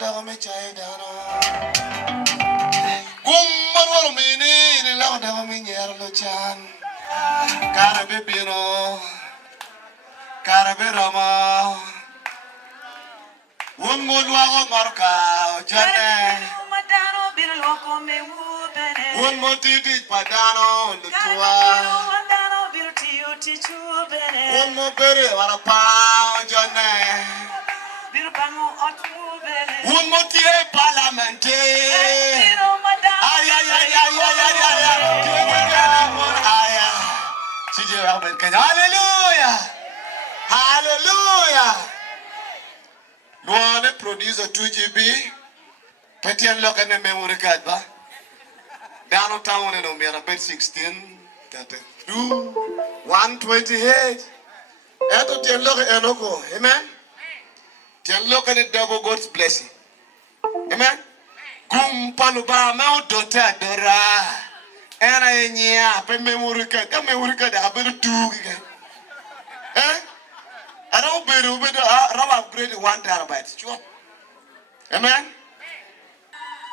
da me chai dano. Gummaru mini ni la da me nyerlo chan. Karabe bino. Karabe rama. Wumudwa marka jane. One more titi padano lutua. One more berry or a pound jane. One more tea parliament. Hallelujah. Hallelujah. Luane producer 2GB. Petian look at the memory card ba. Downtown in Omera bed 16, 32, 128. Eto tien look at Enoko. Amen. Tien look at the double God's blessing. Amen. Gum paluba mount dota dora. Era enya pe memory card. Ka memory card aberu 2 eh? I don't beru raba upgrade 1 terabyte. Sure. Amen.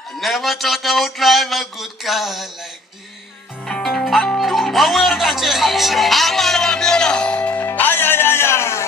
I never thought I would drive a good car like this. What word that you? I'm a better. Ay, ay, ay, ay.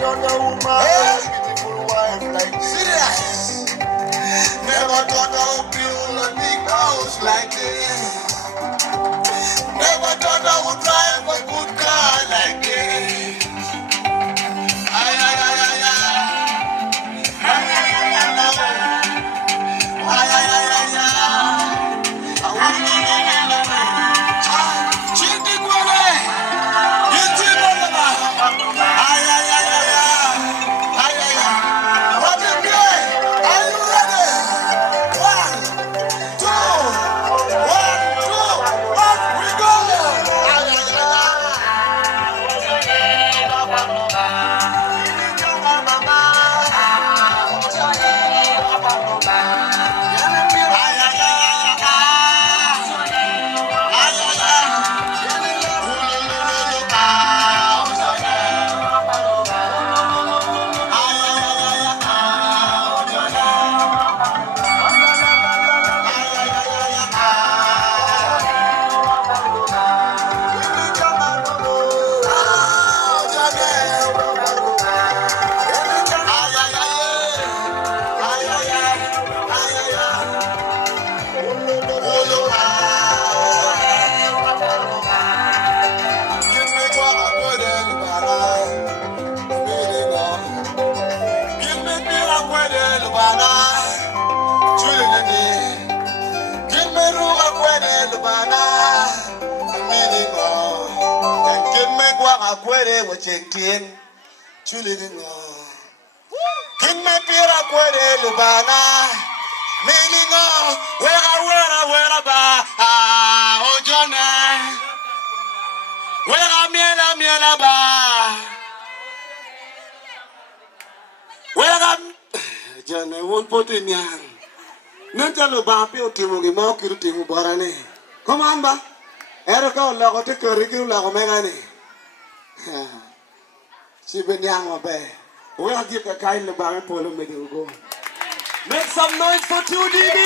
Beautiful wife like this. akwere wachengtien chulingo kin me pira kwere lubana miningo wera ba ojona wera miela ba wera jane won potin yang nanjalo ba pe otimo gi mo kiru timo barane komamba ero ka lo ko te kori kiru la ko megani si ben yang mabe we are give the kind of bar polo me go make some noise for 2DB.